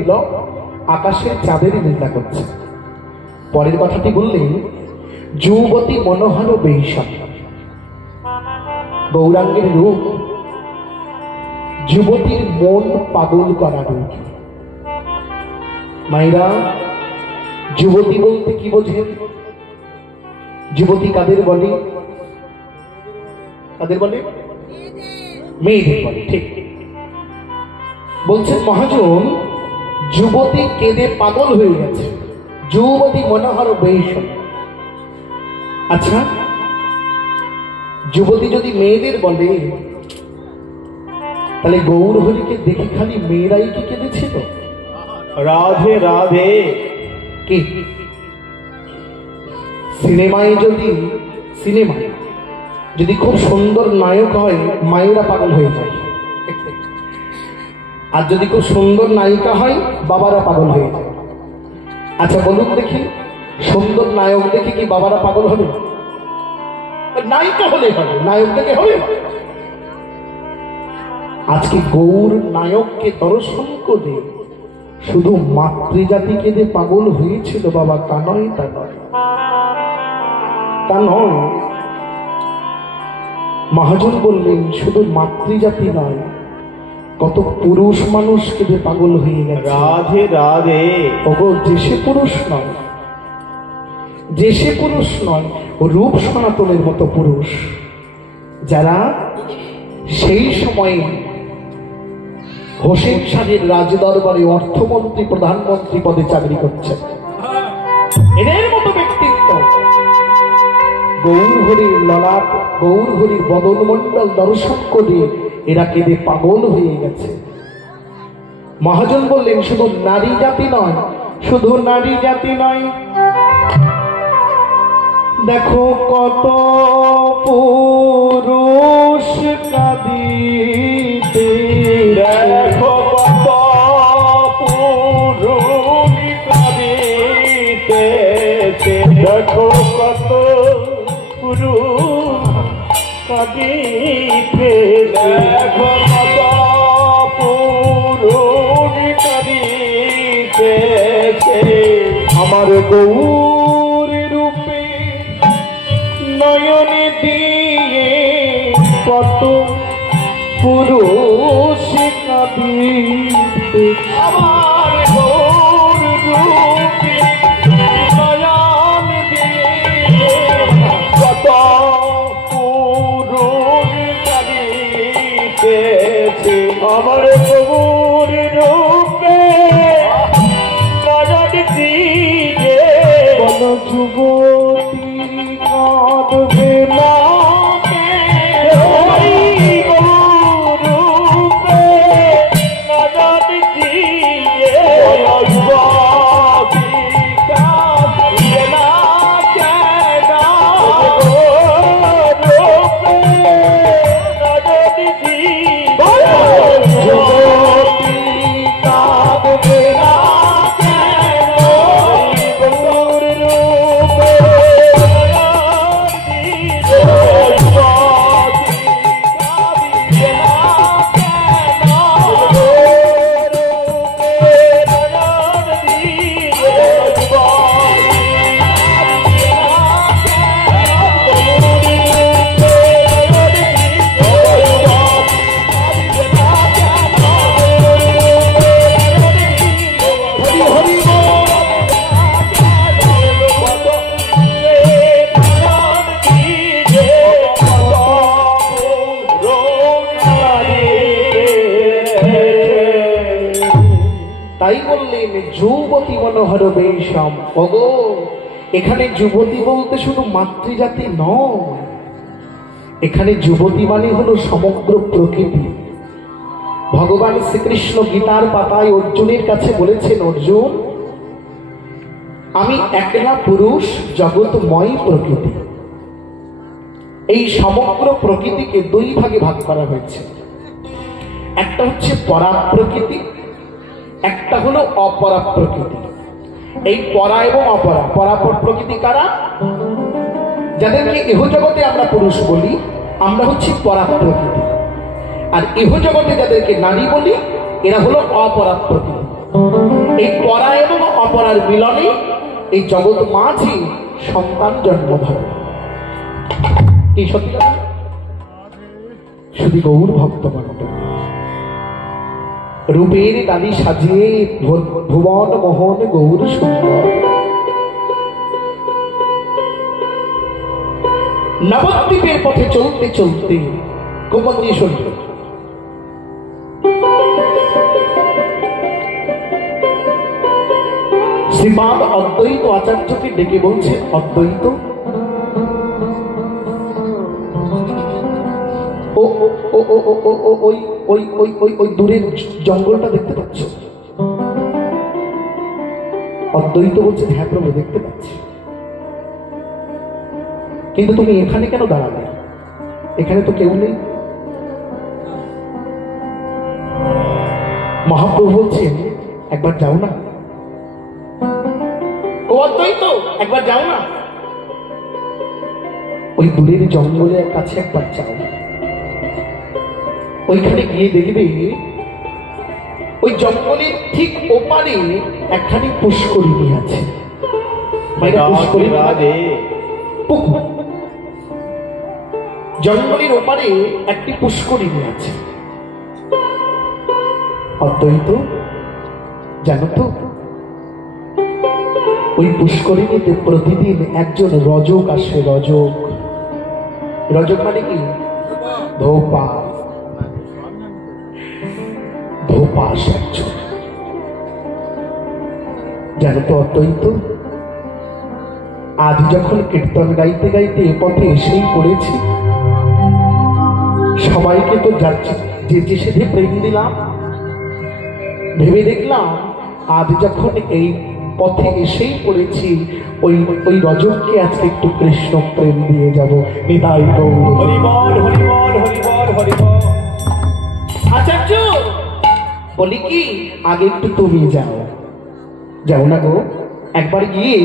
দিল আকাশের চাঁদের নিন্দা করছে। পরের কথাটি বললেন, যুবতী মনোহর বেশম, গৌরাঙ্গের রূপ যুবতীর মন পাগল করা রূপ। মায়েরা, যুবতী বলতে কি বোঝেন? যুবতী কাদের বলে? কাদের বলে? মেয়েদের বলে। ঠিক বলছেন মহাজন, যুবতী কেঁদে পাগল হয়ে গেছে, যুবতী মনোহর বেশম। আচ্ছা, যুবতী যদি মেয়েদের বলে, তাহলে গৌর হরিকে দেখে খালি মেয়েরাই কি কেঁদেছিল? রাধে রাধে। কি সিনেমায় যদি খুব সুন্দর নায়ক হয়, মায়েরা পাগল হয়ে যায়, আর যদি খুব সুন্দর নায়িকা হয়, বাবারা পাগল হয়ে যায়। আচ্ছা বলুন দেখি, সুন্দর নায়ক দেখে কি বাবারা পাগল হবে? নায়িকা হলে হবে, নায়ক দেখে হবে। আজকে গৌর নায়ককে দর্শন করে শুধু মাতৃজাতিকে যে পাগল হয়েছিল বাবা, তা নয়, তা নয়, তা নয়। মহাজন বললেন, শুধু মাতৃজাতি নয়, কত পুরুষ মানুষকে যে পাগল হয়ে গেছে। রাধে রাধে। ওগো, যে সে পুরুষ নয়, যে সে পুরুষ নয়, রূপ সনাতনের মতো পুরুষ, যারা সেই সময়ে হোসেন শাহের রাজদরবারে অর্থমন্ত্রী প্রধানমন্ত্রী পদে চাকরি করছে, এদের মতো ব্যক্তিত্ব গৌর হরির ললাট, গৌর হরির বদন মণ্ডল দর্শন করে এরা কেঁদে পাগল হয়ে গেছে। মহাজন বললেন, শুধু নারী জাতি নয়, শুধু নারী জাতি নয়, দেখো কত পুরুষ কাঁদিতে, দেখো কত পুরুষ কাঁদিতেছে, দেখো কত পুরুষ কাঁদিতেছে, দেখো কত পুরুষ কাঁদিতেছে। আমার গৌর রূপে নয়ন দিয়ে কত পুরুষ কাঁদিতে, আমার গৌর রূপে নয়ন দিয়ে কত পুরুষ কাঁদিতেছে, আমার গৌর রূপে নয়ন দিয়ে কোন যুবতী কাঁদবে না, যুবতী মনোহর বেশম। ওগো, এখানে যুবতী বলতে শুধু মাতৃজাতি নয়, এখানে যুবতী মানে হলো সমগ্র প্রকৃতি। ভগবান শ্রীকৃষ্ণ গীতার পাতায় অর্জুনের কাছে বলেছেন, অর্জুন, আমি একলা পুরুষ, জগৎময় প্রকৃতি। এই সমগ্র প্রকৃতিকে দুই ভাগে ভাগ করা হয়েছে, একটা হচ্ছে পরা প্রকৃতি, একটা হলো অপরা প্রকৃতি। এই পরা এবং অপরা, পরাপর প্রকৃতি কারা? যাদেরকে ইহ জগতে আমরা পুরুষ বলি, আমরা হচ্ছি পরা প্রকৃতি। আর ইহ জগতে যাদেরকে নারী বলি, এরা হলো অপরা প্রকৃতি। এই পরা এবং অপরার মিলনে এই জগৎ মাঝে সন্তান জন্ম ধরে। এই সত্যি কথা শুধু গৌর ভক্ত মন্ডল রূপের ডালি সাজিয়ে ভুবন মোহন গৌর সুন্দর। নবদ্বীপের পথে চলতে চলতে কোমল দিয়ে শুনল শ্রীপাদ অদ্বৈত আচার্যকে ডেকে বলছে, অদ্বৈত ওই দূরের জঙ্গলটা দেখতে পাচ্ছ? অদ্বৈত বলছে, হ্যাঁ প্রভু দেখতে পাচ্ছি। কিন্তু তুমি এখানে কেন দাঁড়াবে? এখানে তো কেউ নেই। মহাপ্রভু বলছেন, একবার যাও না। ও অদ্বৈত, একবার যাও না, ওই দূরের জঙ্গলের কাছে একবার যাও। ওইখানে গিয়ে দেখবে ওই জঙ্গলের ঠিক ওপারে একখানি পুষ্করিণী আছে। জঙ্গলের ওপারে একটি পুষ্করিণী আছে। অদ্বৈত জানো তো, ওই পুষ্করিণীতে প্রতিদিন একজন রজক আসে। রজক, রজক মানে কি? ধোপা, ধোপা আসে একজন। জানো তো অদ্বৈত, আজ যখন কীর্তন গাইতে গাইতে এ পথে এসেই পড়েছি, সবাইকে তো যাচ্ছে যে সেধে প্রেম দিলাম, ভেবে দেখলাম আজ যখন এই পথে এসেই পড়েছি, ওই ওই রজককে আজকে একটু কৃষ্ণ প্রেম দিয়ে যাব। নিতাই গৌর হরিবল হরিবল হরিবল হরিবল। আচার্য বলি কি, আগে একটু তুমি যাও। যাও না গো, একবার গিয়ে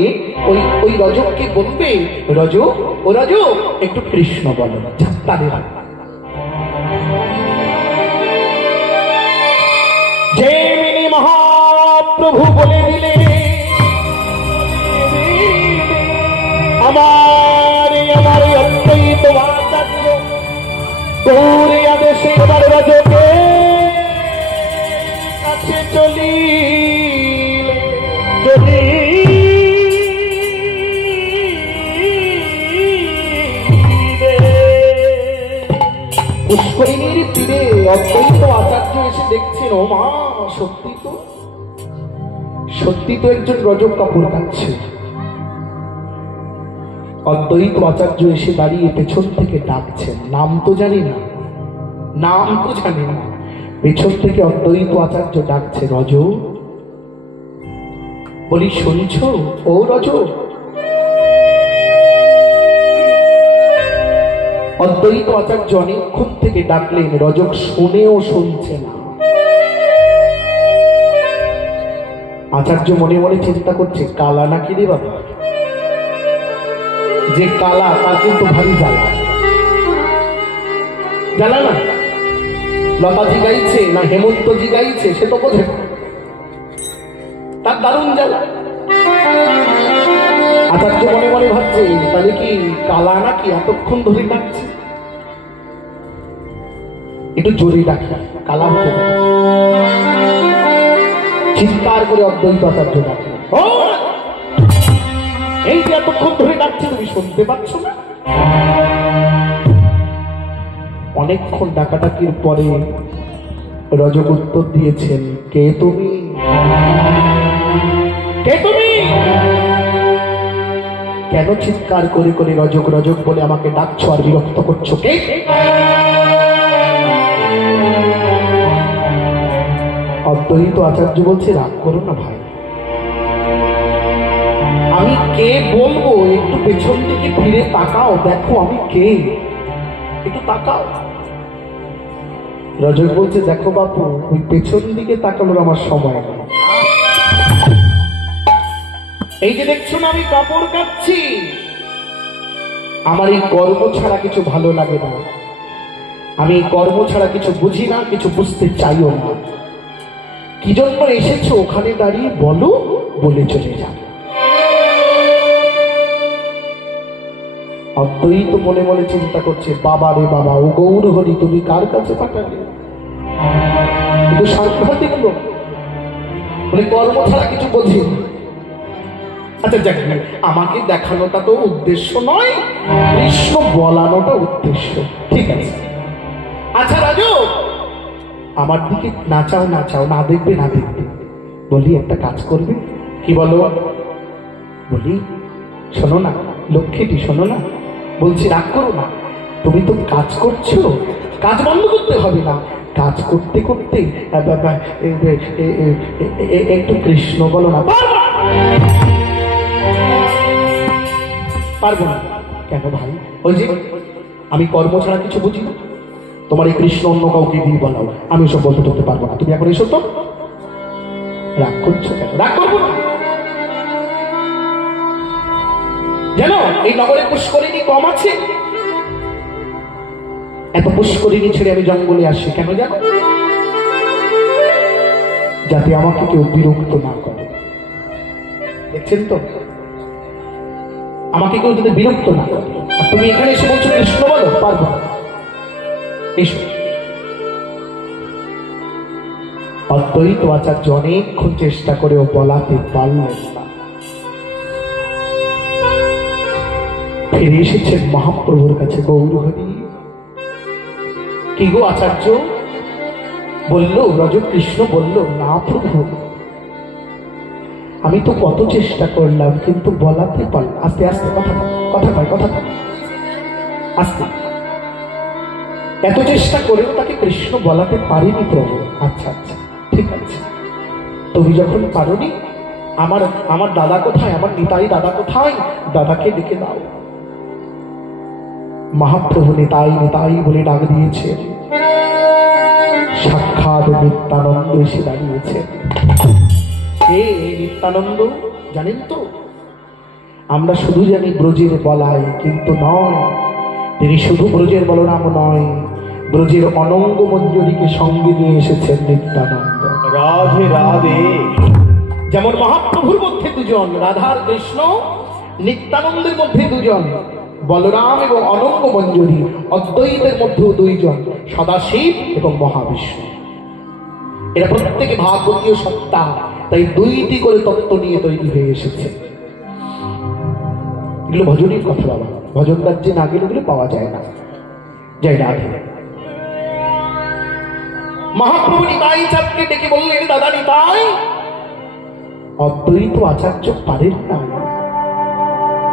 ওই ওই রজককে বলবে, রজক ও রজক একটু কৃষ্ণ বলো। তাদের যে মহাপ্রভু বলে দিলে, আমার আমার অদ্বৈত আচার্য গৌরী আদেশে এবার রজকে কাছে চলি চলি পুষ্করিণীর তীরে অদ্বৈত আচার্য এসে দেখছেন, ও মা, সত্যি তো একজন রজক কাপড় কাচ্ছে। অদ্বৈত আচার্য এসে দাঁড়িয়ে পেছন থেকে ডাকছেন, নাম তো জানি না, নাম তো জানি না, পেছন থেকে অদ্বৈত আচার্য ডাকছে, রজ। বলি শুনছ ও রজ? অদ্বৈত আচার্য অনেকক্ষণ থেকে ডাকলেন, রজক শুনেও শুনছে না। আচার্য মনে মনে চিন্তা করছে, কালা নাকি রে বাবা? যে কালা তার কিন্তু ভারী জ্বালা। জ্বালা না লতাজি গাইছে না হেমন্তজি গাইছে সে তো বোঝে, তার দারুণ জ্বালা। আচার্য মনে মনে ভাবছে, তাহলে কি কালা নাকি এতক্ষণ ধরে ডাকছে? একটু জোরে ডাকি, কালা হতে পারে। চিৎকার করে অদ্বৈত আচার্য ডাকে, এই যে এতক্ষণ ধরে ডাকছে তুমি শুনতে পাচ্ছ না? অনেকক্ষণ ডাকাডাকির পরে রজক উত্তর দিয়েছেন, কে তুমি? কে তুমি? কেন চিৎকার করে করে রজক রজক বলে আমাকে ডাকছো আর বিরক্ত করছো? কে? অদ্বৈত আচার্য বলছে, রাগ করো না ভাই, আমি কে বলবো, একটু পেছন দিকে ফিরে তাকাও, দেখো আমি কে, একটু তাকাও। রজক বলছে, দেখো বাপু, ওই পেছন দিকে তাকানোর আমার সময় নেই। এই যে দেখছো না আমি কাপড় কাচ্ছি, আমার এই কর্ম ছাড়া কিছু ভালো লাগে না, আমি এই কর্ম ছাড়া কিছু বুঝি না, কিছু বুঝতে চাইও না। কি জন্য এসেছো ওখানে দাঁড়িয়ে বলো, বলে চলে যাও। অদ্বৈত মনে মনে চিন্তা করছে, বাবা রে বাবা, ও গৌর হরি তুমি কার কাছে পাঠালে? কিন্তু সাংঘাতিক লোক, মানে কর্ম ছাড়া কিছু বোঝে। আচ্ছা যাক, আমাকে দেখানোটা তো উদ্দেশ্য নয়, কৃষ্ণ বলানোটা উদ্দেশ্য। ঠিক আছে, আচ্ছা রাজু, আমার দিকে নাচাও নাচাও, না দেখবে না দেখবে। বলি একটা কাজ করবে, কি বলো? বলি শোনো না লক্ষ্মীটি, শোনো না, বলছি রাগ করো না, তুমি তো কাজ করছো, কাজ বন্ধ করতে হবে না, কাজ করতে করতে একটু কৃষ্ণ বলো না। পারবো না। কেন ভাই? ওই যে আমি কর্ম ছাড়া কিছু বুঝি না, তোমার এই কৃষ্ণ অন্য কাউকে দিয়ে বলাও, আমি সব বলতে করতে পারবো না, তুমি এখন এসো তো। রাগ করছো কেন? রাগ করবো না। জানো এই নগরে পুষ্করিণী কম আছে, এত পুষ্করিণী ছেড়ে আমি জঙ্গলে আসি কেন জানো? যাতে আমাকে কেউ বিরক্ত না করে। দেখছেন তো, আমাকে কেউ যদি বিরক্ত না করে। আর তুমি এখানে এসে বলছো কৃষ্ণ বলো, পারবো না। এসো। অদ্বৈত আচার্য অনেকক্ষণ চেষ্টা করেও বলাতে পারলেন না। ফিরে এসেছেন মহাপ্রভুর কাছে। গৌর হরি, কি গো আচার্য? বলল রজ, কৃষ্ণ বলল, না প্রভু, আমি তো কত চেষ্টা করলাম কিন্তু বলাতে পারলাম। আস্তে আস্তে কথা আস্তে। এত চেষ্টা করেও তাকে কৃষ্ণ বলাতে পারিনি প্রভু। আচ্ছা আচ্ছা ঠিক আছে, তুমি যখন পারোনি, আমার দাদা কোথায়, আমার নিতাই দাদা কোথায়? দাদাকে ডেকে দাও। মহাপ্রভু নিতাই নিতাই বলে ডাক দিয়েছে, সাক্ষাৎ নিত্যানন্দ এসে দাঁড়িয়েছে। কে নিত্যানন্দ জানেন তো? আমরা শুধু জানি ব্রজের বলাই, কিন্তু নয়, তিনি শুধু ব্রজের বলরাম নয়, ব্রজের অনঙ্গ মঞ্জুরিকে সঙ্গে নিয়ে এসেছেন নিত্যানন্দ। রাধে রাধে। যেমন মহাপ্রভুর মধ্যে দুজন, রাধার কৃষ্ণ, নিত্যানন্দের মধ্যে দুজন, বলরাম এবং অনঙ্গ মঞ্জুরি। অদ্বৈতের মধ্যেও দুইজন, সদাশিব এবং মহাবিষ্ণু। এরা প্রত্যেকে ভাগবতীয় সত্তা, তাই দুইটি করে তত্ত্ব নিয়ে তৈরি হয়ে এসেছে। এগুলো ভজনের কথা বাবা, ভজন রাজ্যে না গেলে এগুলো পাওয়া যায় না। জয় রাধে। মহাপ্রভু নিতাই চাঁদকে ডেকে বললেন, দাদা নিতাই, অদ্বৈত আচার্য পারেন না,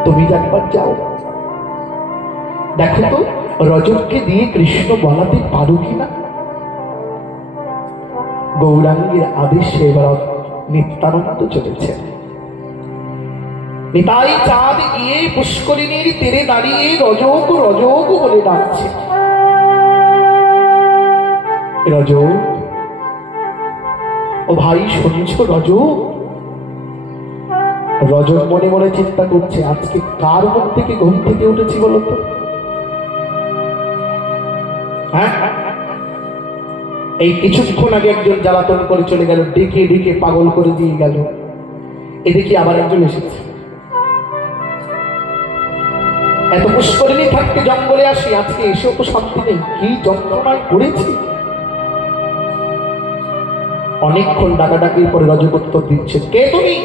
তুমি একবার যাও, দেখো তো রজবকে দিয়ে কৃষ্ণ বলাতে পারো কিনা। গৌরাঙ্গের আদেশে এবার নিত্যানন্দ চলেছে। নিতাই চাঁদ গিয়ে পুষ্করিণীর তীরে দাঁড়িয়ে রজক রজক বলে ডাকছে। রজক, ও ভাই শুনছ রজক? রজক মনে মনে চিন্তা করছে, আজকে কার মুখ থেকে ঘুম থেকে উঠেছি বলতো? হ্যাঁ, এই কিছুক্ষণ আগে একজন জ্বালাতন করে চলে গেল, ডেকে ডেকে পাগল করে দিয়ে গেল, এদিকে আবার একজন এসেছে। এত পুষ্করিণী থাকতে জঙ্গলে আসি, আজকে এসেও তো শান্তি নেই, কি যন্ত্রণায় পড়েছি। অনেকক্ষণ ডাকাডাকির পরে রজক উত্তর দিচ্ছে, কে তুমি?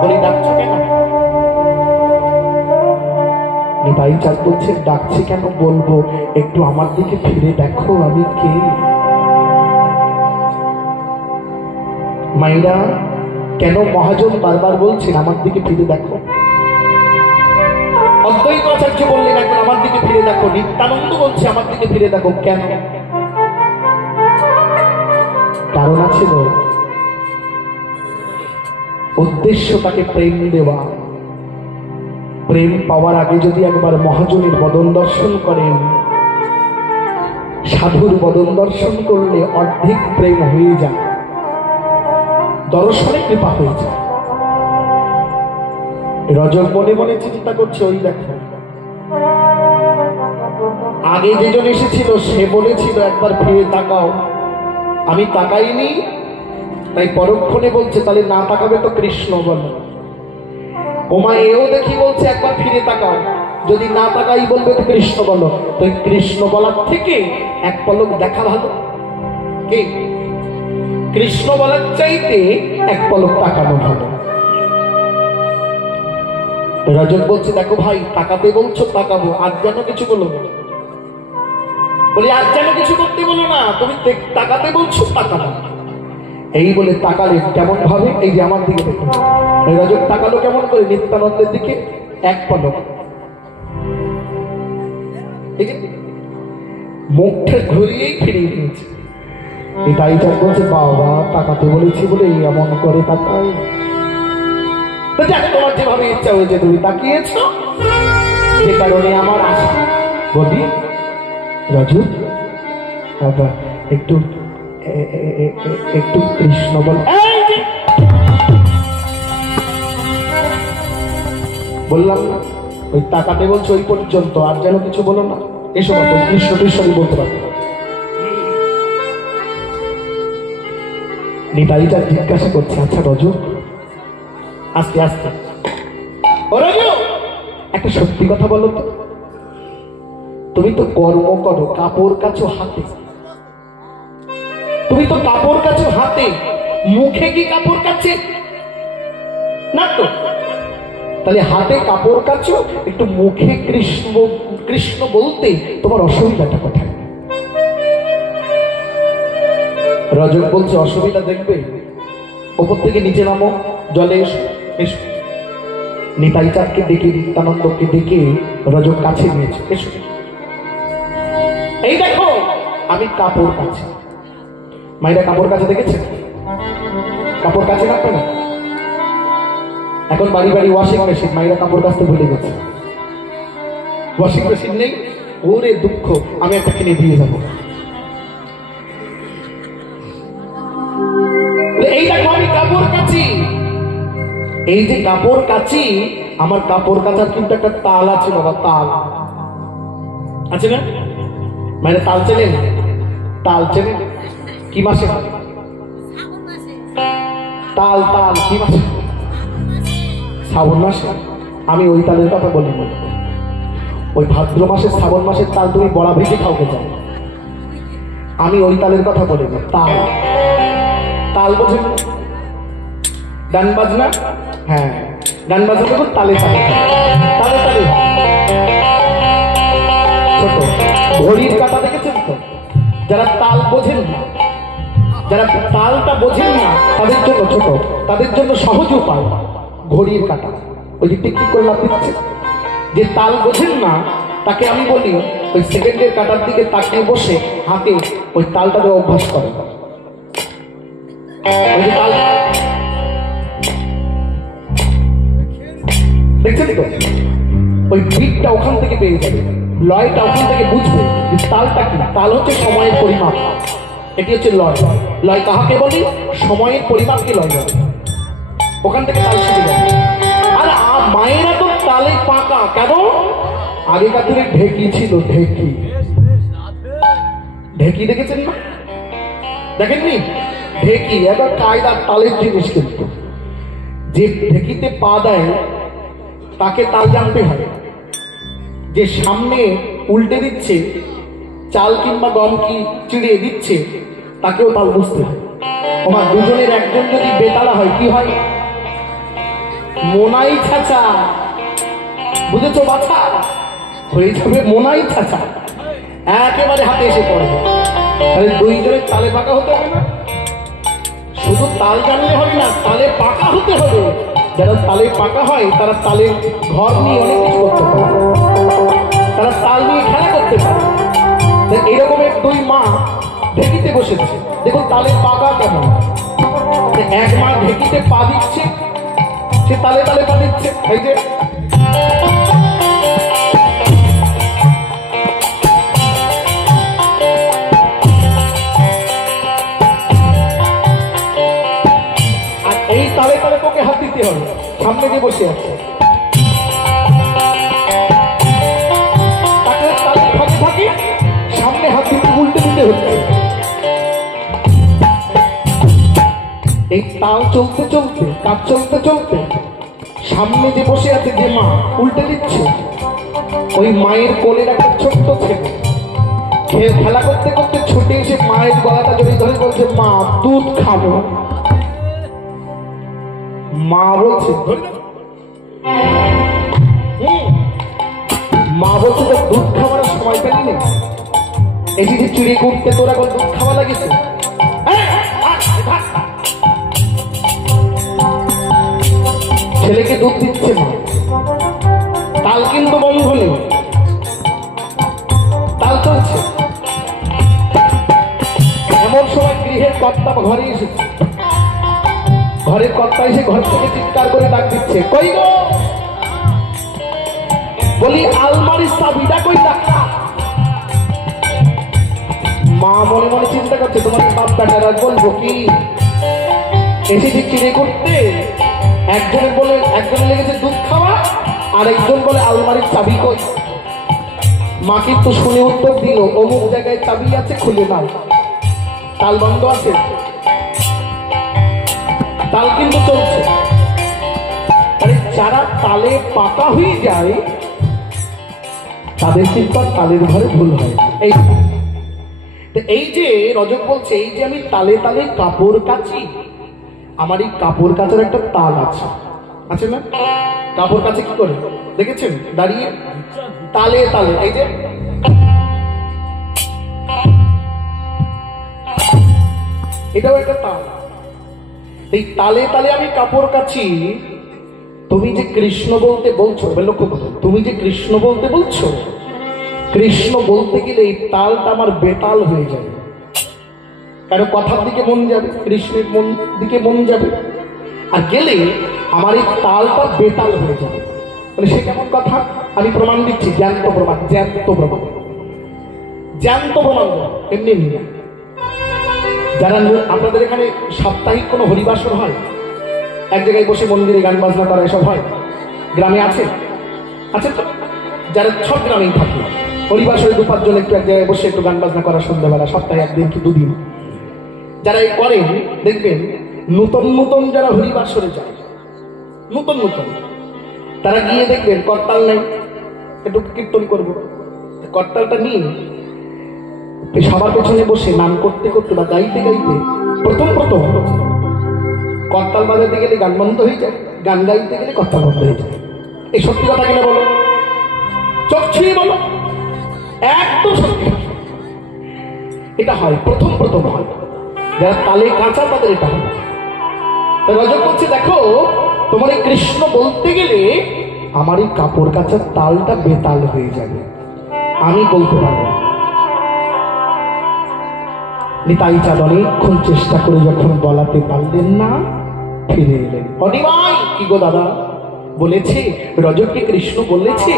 বলি ডাকছো কেন? নিতাই চাঁদ বলছে, ডাকছি কেন বলবো, একটু আমার দিকে ফিরে দেখো আমি কে। মাইরা, কেন মহাজন বারবার বলছেন আমার দিকে ফিরে দেখো? অদ্বৈত আচার্য বললেন, এখন আমার দিকে ফিরে দেখো। নিত্যানন্দ বলছে আমার দিকে ফিরে দেখো। কেন? কারণ আছে গো, উদ্দেশ্য তাকে প্রেম দেওয়া। প্রেম পাওয়ার আগে যদি একবার মহাজনের বদন দর্শন করেন, সাধুর বদন দর্শন করলে অর্ধেক প্রেম হয়ে যায়, দর্শনে কৃপা হয়ে যায়। রজক মনে মনে চিন্তা করছে, ওই দেখো আগে যেজন এসেছিল সে বলেছিল একবার ফিরে তাকাও, আমি তাকাইনি, তাই পরক্ষণে বলছে তাহলে না তাকাবে তো কৃষ্ণ বলো। ওমা এও দেখি বলছে একবার ফিরে তাকাও, যদি না তাকাই বলবে তো কৃষ্ণ বলো। তো কৃষ্ণ বলার থেকে এক পলক দেখা ভালো। কি কৃষ্ণ বলার চাইতে এক পলক তাকানো ভালো। রজত বলছে দেখো ভাই, তাকাতে বলছো তাকাবো, আজ যেন কিছু বলো না। বলি আজ যেন কিছু করতে বলো না, তুমি তাকাতে বলছো তাকাবো। এই বলে তাকালে কেমন ভাবে, এই যে আমার দিকে দেখো, রজত তাকালো কেমন করে, নিত্যানন্দের দিকে এক পলক, মুখটা ঘুরিয়েই ফিরিয়ে দিয়েছে। এটাই যা বলছে বাবা তাকাতে বলেছি বলে এমন করে তাকাই। তোমার যেভাবে ইচ্ছা হয়েছে তুমি তাকিয়েছ, যে কারণে আমার আশা। বলি রজু বাবা একটু একটু কৃষ্ণ বল। বললাম না ওই তাকাতে বলছো ওই পর্যন্ত, আর যেন কিছু বলো না। এসব কৃষ্ণ কৃষ্ণই বলতে পারবো। নিতাইটা জিজ্ঞাসা করছে আচ্ছা রজু, আস্তে আস্তে, ও রজু একটা সত্যি কথা বলো তো, তুমি তো কর্ম করো, কাপড় কাচো হাতে, তুমি তো কাপড় কাচো হাতে, মুখে কি কাপড় কাচে না তো? তাহলে হাতে কাপড় কাচো, একটু মুখে কৃষ্ণ কৃষ্ণ বলতে তোমার অসুবিধাটা কোথায়? রজক বলছে অসুবিধা দেখবে, ওপর থেকে নিচে নামো, জলে এসো এসো। নিতাই চাঁদকে ডেকে, নিত্যানন্দকে ডেকে রজক কাছে নিয়েছে, এসো এই দেখো আমি কাপড় কাচি। মায়েরা কাপড় কাছে দেখেছে? কাপড় কাচে না তো না, এখন বাড়ি বাড়ি ওয়াশিং মেশিন, মায়েরা কাপড় কাচতে ভুলে গেছে। ওয়াশিং মেশিন নেই, ওরে দুঃখ, আমি একটা কিনে দিয়ে যাবো। এই দেখো আমি কাপড় কাচি, এই যে কাপড় কাচি, আমার কাপড় কাচার কিন্তু একটা তাল আছে বাবা, তাল আছে না? মানে তাল চেনেন? তাল চেনেন? কি মাসে তাল? তাল কি মাসে? শ্রাবণ মাসে। আমি ওই তালের কথা বলি না, ওই ভাদ্র মাসের শ্রাবণ মাসের তাল তুমি বড়া ভেজে খাওকে যাও, আমি ওই তালের কথা বলি না। তাল, তাল বোঝেন? গান বাজনা, হ্যাঁ গান বাজনা দেখুন, তালে তালে তালে তালে। ছোট ঘড়ির কাঁটা দেখেছেন তো? যারা তাল বোঝেন না, যারা তালটা বোঝেন না তাদের জন্য ছোট, তাদের জন্য সহজ উপায় ঘড়ির কাঁটা, ওই যে টিক টিক করে লাফ দিচ্ছে। যে তাল বোঝেন না তাকে আমি বলি ওই সেকেন্ডের কাঁটার দিকে তাকিয়ে বসে হাতে ওই তালটাকে অভ্যাস করে। ওই যে তাল দেখছেন তো, ওই বিটটা ওখান থেকে পেয়ে যাবে, লয়টা ওখান থেকে বুঝবে যে তালটা কি। তাল হচ্ছে সময়ের পরিমাপ, এটি হচ্ছে লয়। লয় কাহাকে বলি? সময়ের পরিমাপকে লয় বলে, ওখান থেকে তাল শিখে যাবে। আর মায়েরা তো তালে পাকা, কেন? আগেকার দিনে ঢেকি ছিল, ঢেকি, ঢেকি দেখেছেন না? দেখেননি? ঢেকি একটা কায়দার তালের জিনিস, কিন্তু যে ঢেকিতে পা দেয় তাকে তাল জানতে হয়। যে সামনে উল্টে দিচ্ছে চাল কিংবা গম কি চিড়িয়ে দিচ্ছে তাকেও তাল বুঝতে হয়। আমার দুজনের একজন যদি বেতালা হয় কি হয়? মোনাই ছাঁচা, বুঝেছো বাছা? হয়ে যাবে মোনাই ছাঁচা, একেবারে হাতে এসে পড়বে। তাহলে দুইজনের তালে পাকা হতে হবে না? শুধু তাল জানলে হবে না, তালে পাকা হতে হবে। যারা তালে পাকা হয় তারা তালের ঘর নিয়ে অনেক কিছু করতে পারে, তারা তাল নিয়ে খেলা করতে পারে। এরকমের দুই মা ঢেকিতে বসেছে, দেখুন তালের পাকা কেমন। এক মা ঢেকিতে পা দিচ্ছে, সে তালে তালে পা দিচ্ছে, এই যে এই তালে তালে তোকে হাত দিতে হবে, সামনে যে বসে আছে তাকে তালে ফাঁকি ফাঁকি সামনে হাত দিতে উল্টে দিতে হচ্ছে। এই তাল চলতে চলতে, কাজ চলতে চলতে সামনে যে বসে আছে যে মা উল্টে দিচ্ছে, ওই মায়ের কোলের একটা ছোট্ট ছেলে খেলা করতে করতে ছুটে এসে মায়ের গলাটা জড়িয়ে ধরে বলছে, মা দুধ খাবো। মা বলছে, মা বলছে তো দুধ খাওয়ার সময় পেলি না, এই যে চুরি করতে তোরা এখন দুধ খাওয়া লাগেছে। ছেলেকে দুধ দিচ্ছে মা, তাল কিন্তু বন্ধ নেই, তাল চলছে। এমন সময় গৃহের কর্তা ঘরে এসেছে, ঘরের কর্তা এসে ঘর থেকে চিৎকার করে ডাক দিচ্ছে, কই গো, বলি আলমারির চাবিটা কই দেখা। মা মনে মনে চিন্তা করছে, তোমার বাপ বেটারা বলবো কি, এসেছি চিড়ে করতে, একজনের বলে একজনের লেগেছে দুধ খাওয়া, আর একজন বলে আলমারির চাবি কই। মা কিন্তু শুনে উত্তর দিল, অমুক জায়গায় চাবি আছে, খুলে নাও, তাল বন্ধ আছে। তাল কিন্তু চলছে। যারা তালে পাকা হয়ে যায় তাদের কিন্তু আর তালের ঘরে ভুল হয়। এই যে রজক বলছে, এই যে আমি তালে তালে কাপড় কাচি, আমার এই কাপড় কাচার একটা তাল আছে, আছে না? কাপড় কাচে কি করে দেখেছেন? দাঁড়িয়ে তালে তালে, এই যে এটাও একটা তাল। এই তালে তালে আমি কাপড় কাচি। তুমি যে কৃষ্ণ বলতে বলছো, লক্ষ্য করো, তুমি যে কৃষ্ণ বলতে বলছো, কৃষ্ণ বলতে গেলে এই তালটা আমার বেতাল হয়ে যাবে, কারণ কথার দিকে মন যাবে, কৃষ্ণের মন দিকে মন যাবে, আর গেলে আমার এই তালটা বেতাল হয়ে যাবে। মানে সে কেমন কথা? আমি প্রমাণ দিচ্ছি, জ্যান্ত প্রমাণ, জ্যান্ত প্রমাণ, জ্যান্ত প্রমাণ, এমনি নিয়ে। যারা আপনাদের এখানে সাপ্তাহিক কোনো হরিবাসর হয়, এক জায়গায় বসে মন্দিরে গান বাজনা করা, এসব হয়, গ্রামে আছে? আছে তো? যারা সব গ্রামেই থাকে, হরিবাসরে 2-5 জন একটু এক জায়গায় বসে একটু গান বাজনা করা সন্ধ্যাবেলা, সপ্তাহে 1 দিন কি 2 দিন। যারা এই করেন দেখবেন, নূতন নূতন যারা হরিবাসরে যায়, নূতন নূতন, তারা গিয়ে দেখবেন করতাল নেই, একটু কীর্তন করবো, করতালটা নিয়ে সবার পেছনে বসে নাম করতে করতে বা গাইতে গাইতে প্রথম প্রথম করতাল বাজাতে গেলে গান বন্ধ হয়ে যায়, গান গাইতে গেলে করতাল বন্ধ হয়ে যায়। এই সত্যি কথা কিনা বলো? চোখ ছুঁয়ে বলো, একদম সত্যি। এটা হয় প্রথম প্রথম হয়, যারা তালে কাঁচা তাদের এটা হয়। রজক বলছে, দেখো তোমার এই কৃষ্ণ বলতে গেলে আমার এই কাপড় কাচার তালটা বেতাল হয়ে যাবে, আমি বলতে পারবো না। নিতাই চাঁদ অনেকক্ষণ চেষ্টা করে যখন বলাতে পারলেন না, ফিরে এলেন। অনিমাই, কি গো দাদা, বলেছে রজককে কৃষ্ণ বলেছে?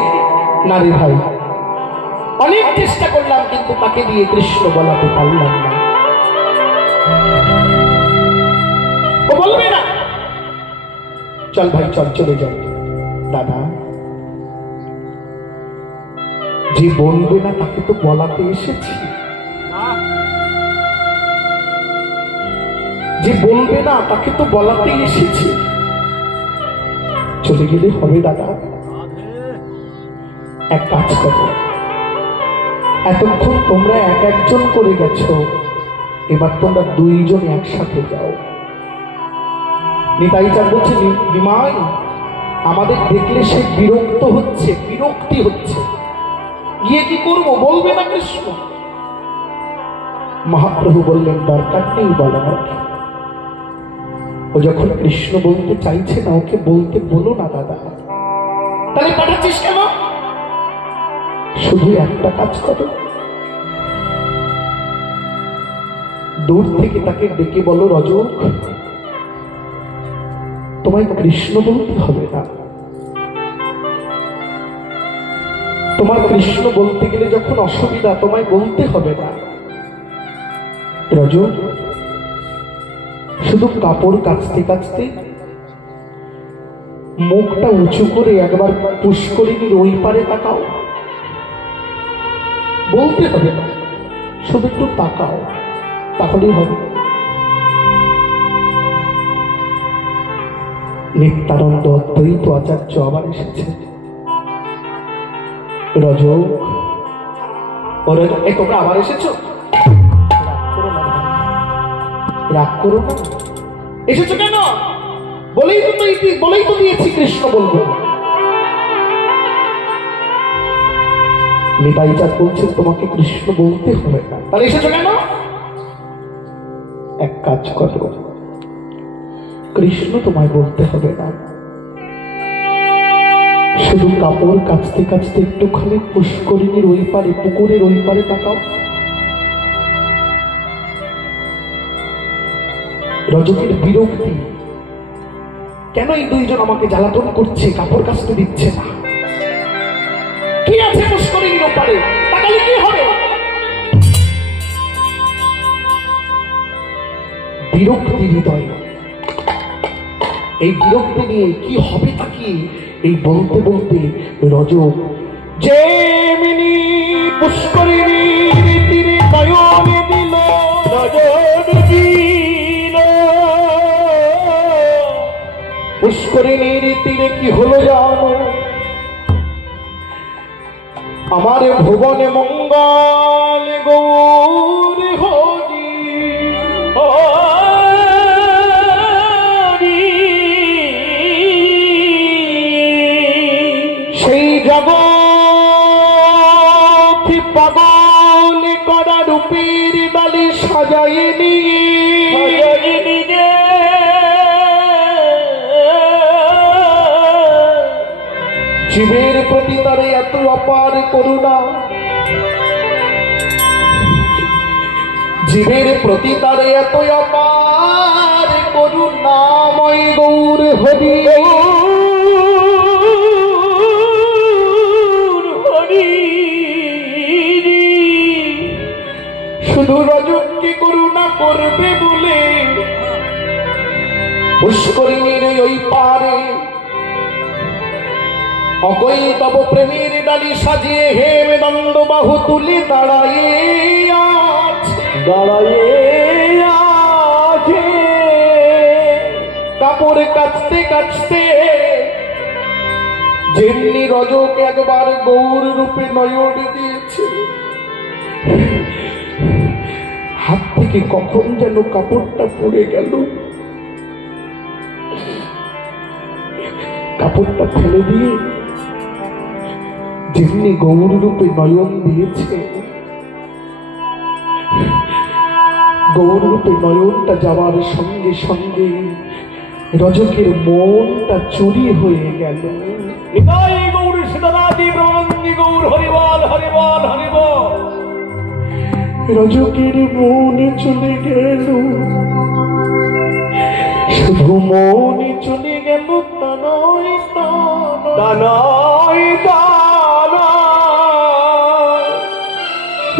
না রে ভাই, অনেক চেষ্টা করলাম কিন্তু তাকে দিয়ে কৃষ্ণ বলাতে পারলাম না। ও বলবে না, চল ভাই চল, চলে যাও। দাদা, যে বলবে না তাকে তো বলাতে এসেছি, যে বলবে না তাকে তো বলাতে এসেছি, চলে গেলে হবে দাদা? এক কাজ করো, এতক্ষণ তোমরা এক একজন করে গেছো, এবার তোমরা 2 জন একসাথে যাও। নিতাই চাঁদ বলছে, নিমাই আমাদের দেখলে সে বিরক্ত হচ্ছে, বিরক্তি হচ্ছে, গিয়ে কি করবো? বলবে না কৃষ্ণ। মহাপ্রভু বললেন, দরকার নেই বলার, ও যখন কৃষ্ণ বলতে চাইছে না, ওকে বলতে বলো না দাদা। তাহলে পাঠাচ্ছিস কেন? শুধু একটা কাজ করো, দূর থেকে তাকে ডেকে বলো, রজক তোমায় কৃষ্ণ বলতে হবে না, তোমার কৃষ্ণ বলতে গেলে যখন অসুবিধা, তোমায় বলতে হবে না। রজক শুধু কাপড় কাচতে কাচতে মুখটা উঁচু করে একবার পুষ্করিণীর ওই পারে তাকাও, বলতে হবে না। শুধু একটু তাকাও, তাহলেই হবে। নিত্যানন্দ অদ্বৈত আচার্য আবার এসেছে। রজক, তোমরা আবার এসেছো? রাগ করো না। এসেছো কেন? বলেই তো দিয়েছি কৃষ্ণ বলবো। নিতাই চাঁদ বলছে তোমাকে কৃষ্ণ বলতে হবে না, তাহলে এসেছো কেন? এক কাজ করো, কৃষ্ণ তোমায় বলতে হবে না, শুধু কাপড় কাচতে কাচতে একটুখানি পুষ্করিণীর ওই পারে, পুকুরের ওই পারে তাকাও। রজকের বিরক্তি, কেন এই দুইজন আমাকে জ্বালাতন করছে, কাপড় কাচতে দিচ্ছে না? কি আছে পুষ্করিণীর ওপারে, তাকালে কি হবে? বিরক্তি হৃদয়, এই বিরক্তি নিয়ে কি হবে তা কি, এই বলতে বলতে রজক যেমিনি পুষ্করিণীর তীরে নয়নে দিল, রজক দিল। পুষ্করিণীর তীরে কি হলো জানো? আমার ভুবনে মঙ্গল গৌর হরি, সেই জগৎ পাগল করা রূপের ডালে সাজাই নিয়ে জীবের প্রতি তারে এত অপার করুণা, জীবের প্রতি তারে এত অপার করুণাময় গৌর হরি। শুধু রজককে করুণা করবে বলে পুষ্করিণীর ওই পারে অকই তব প্রেমের ডালি সাজিয়ে হে বেদণ্ড বাহু তুলে দাঁড়ায়ে আছে। কাপড় কাচতে কাচতে যেমনি রজক একবার গৌর রূপে নয়ন দিয়েছে, হাত থেকে কখন যেন কাপড়টা পড়ে গেল, কাপড়টা ফেলে দিয়ে যেমনি গৌর রূপে নয়ন দিয়েছে, গৌর রূপে নয়নটা যাওয়ার সঙ্গে সঙ্গে রজকের মনটা চুরি হয়ে গেল। গৌর সীতানাথী ব্রহ্মানন্দী গৌর হরিবল হরিবল হরিবল। রজকের মনে চলে গেল, শুধু মনে চলে গেল তানয় তানয় তানয়।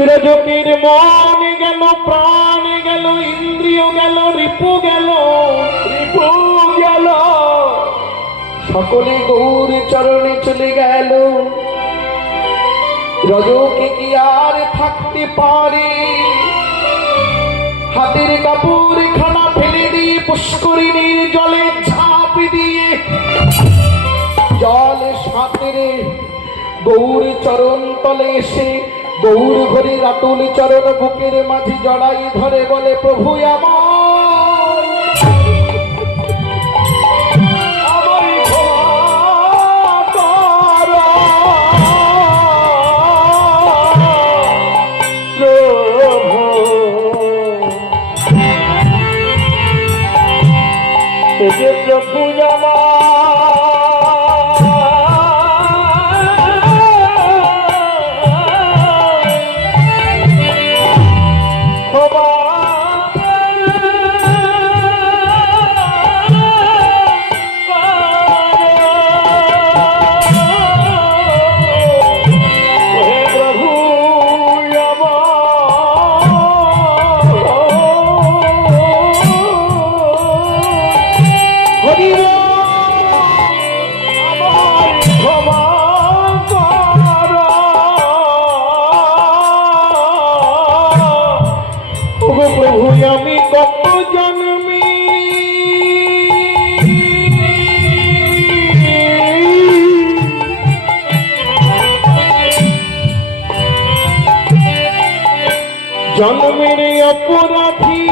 রজকের মন গেল, প্রাণ গেল, ইন্দ্রিয় গেল, রিপু গেল, রিপু গেল, সকলে গৌর চরণে চলে গেল। রজকে কি আর থাকতে পারে? হাতের কাপড় খানা ফেলে দিয়ে পুষ্করিণীর জলে ঝাঁপ দিয়ে জল সাঁতরে গৌর চরণ তলে এসে গৌর ঘরে রাতুল চরণ বুকের মাঝে জড়াই ধরে বলে, প্রভু প্রভু জামা হরি জন্মের অপরাধী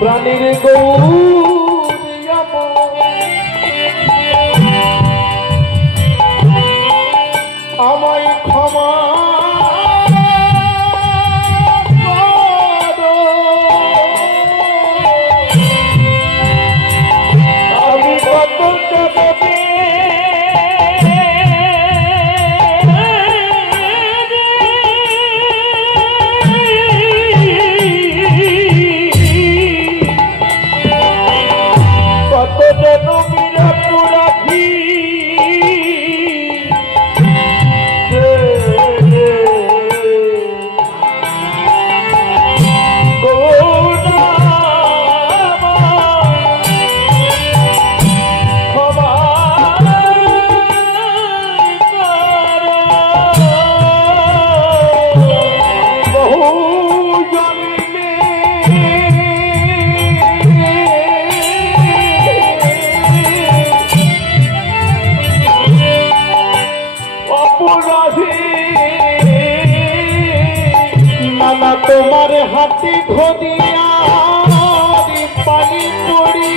প্রাণীর গৌর আমায় ক্ষমা করো। আমি কত জগতে কত জনমের অপরাধী নানা তোমার হাতে ধরিয়া পানি পড়ি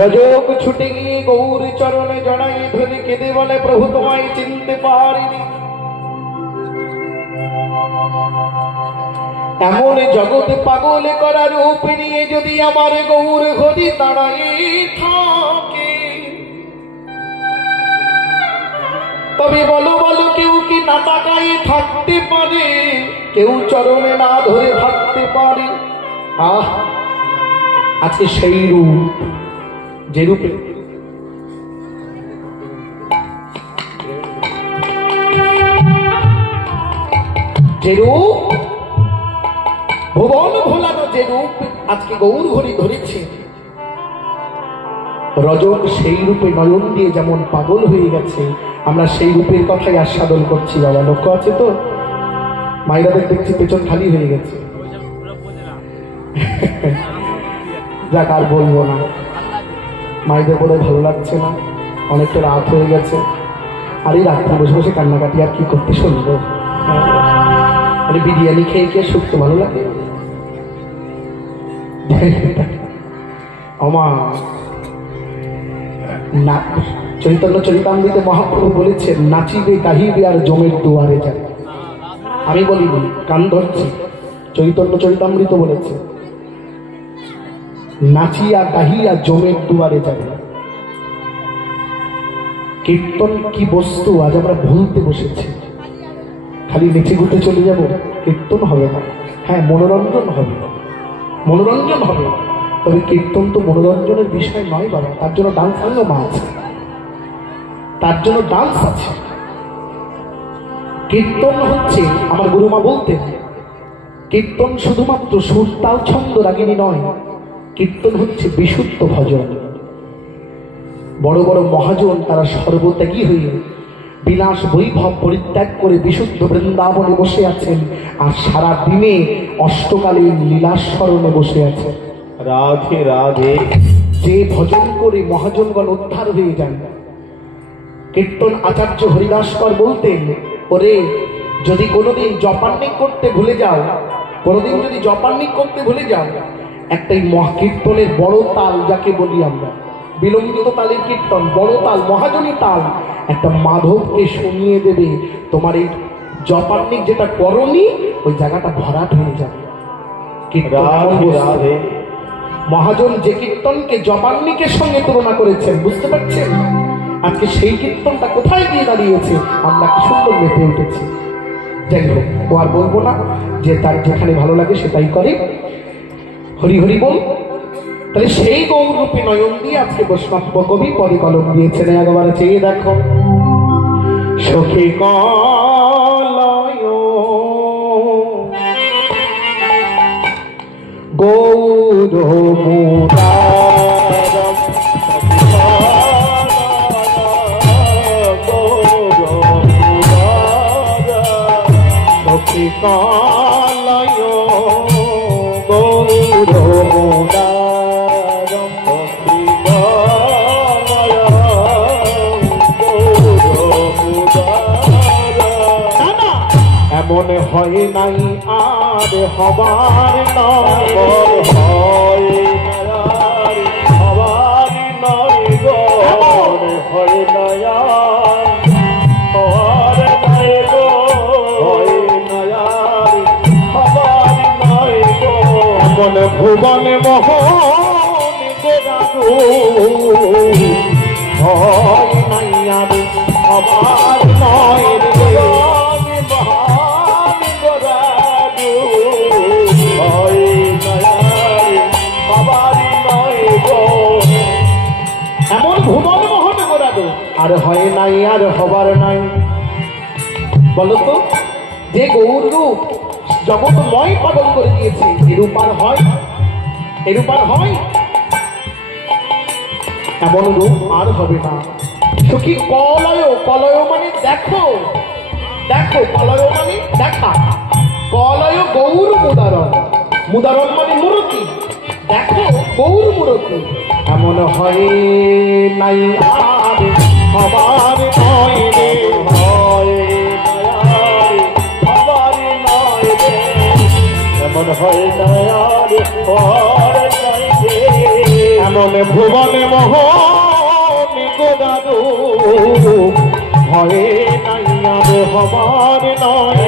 রজক ছুটে গিয়ে গৌর চরণে জড়াই ধরে কেঁদে বলে, প্রভু তোমায় চিনতে পারিনি। এমন জগৎ পাগল করার রূপ নিয়ে যদি আমার গৌর ঘড়ি দাঁড়াই থাকে, তবে বলো বলো কেউ কি না তাকাই থাকতে পারে? কেউ চরণে না ধরে থাকতে পারে? আহ, আজকে সেই রূপ যে রূপে ভুবন ভোলানো যে রূপ আজকে গৌর ঘড়ি ধরেছে, রজক সেই রূপে নয়ন দিয়ে যেমন পাগল হয়ে গেছে, আমরা সেই রূপের কথাই আস্বাদন করছি। বাবা লক্ষ্য আছে তো? মাইরাদের দেখছি পেছন খালি হয়ে গেছে। যাক, আর বলবো না, মাইদের বলে ভালো লাগছে না, অনেকটা রাত হয়ে গেছে। আর এই রাত্রে বসে বসে কান্নাকাটি আর কি করতে শুনবো? মানে বিরিয়ানি খেয়ে খেয়ে শুকতে ভালো লাগে। আমার না, চৈতন্য চরিতামৃতে মহাপ্রভু বলেছেন, নাচিবে গাহিবে আর জমের দুয়ারে যাবে। আমি বলিনি, কান ধরছি, চৈতন্য চরিতামৃত বলেছে নাচিয়া গাহিয়া জমের দুয়ারে যাবে। কীর্তন কি বস্তু আজ আমরা ভুলতে বসেছি। খালি নেচে ঘুরতে চলে যাব, কীর্তন হবে না। হ্যাঁ, মনোরঞ্জন হবে, মনোরঞ্জন হবে, তবে কীর্তন তো মনোরঞ্জনের বিষয় নয় বাবা। তার জন্য ডান্স মা আছে, তার জন্য ডান্স আছে। কীর্তন হচ্ছে, আমার গুরুমা বলতেন, কীর্তন শুধুমাত্র সুর তাল ছন্দ রাগিনী নয়, কীর্তন হচ্ছে বিশুদ্ধ ভজন। বড় বড় মহাজন তারা সর্বত্যাগী হয়ে বিলাস বৈভব পরিত্যাগ করে বিশুদ্ধ বৃন্দাবনে বসে আছেন, আর সারা দিনে অষ্টকালীন লীলাস্মরণে বসে আছেন। রাধে রাধে। যে ভজন করে মহাজনগণ উদ্ধার হয়ে যান, কীর্তন আচার্য হরিদাসকর বলতেন, ওরে যদি কোনোদিন জপান্নিক করতে ভুলে যাও, কোনোদিন যদি জপান্নিক করতে ভুলে যাও, একটাই মহাকীর্তনের বড় তাল যাকে বলি আমরা, বিলম্বিত তালের কীর্তন, বড় তাল, মহাজনী তাল, একটা মাধবকে শুনিয়ে দেবে, তোমার এই জপান্নিক যেটা করনি ওই জায়গাটা ভরাট হয়ে যাবে। মহাজন যে কীর্তনকে জপান্নিকের সঙ্গে তুলনা করেছেন, বুঝতে পারছেন? আজকে সেই কীর্তনটা কোথায় গিয়ে দাঁড়িয়েছে, আমরা কি সুন্দর মেতে উঠেছি। যাই হোক, ও আর বলবো না, যে তার যেখানে ভালো লাগে সেটাই করে। হরি হরি বল। তাহলে সেই গৌরূপী নয়ন দিয়ে আজকে বৈষ্ণব কবি পদে কলম দিয়েছেন, একবার চেয়ে দেখো। সখী কলয় গৌর মুরারম, সখী কলয় গৌর মুরারম, সখী কলয় গৌর মুরারম। এমন হয় নাই আর হবার নয়, হয় নাই হবার নয় গো, হয় নাই হবার নয় গো, হয় নাই হবার নয় গো। এমন ভুবন মোহন গোরাদু, হয় নাই আর হবার নয় গো। এমন ভুবন মোহন গোরাদু, আর হয় নাই আর হবার নাই। বলতো যে গৌর রূপ জগৎময় পালন করে দিয়েছে, এরূপ আর হয়, এরূপ আর হয়, এমন রূপ আর হবে না। সখী কলয়, কলয় মানে দেখো, দেখো, কলয় মানে দেখা, কলয় গৌর মুদারণ, মুদারণ মানে মূর্তি, দেখো গৌর মূর্তি। এমন হয় নাই আর হবার নয় রে, হয় নাই হবার নয় রে, এমন হয় নাই আর হবার নয় রে। এমন ভুবন মোহন গোরাদু, হয় নাই আর হবার নয়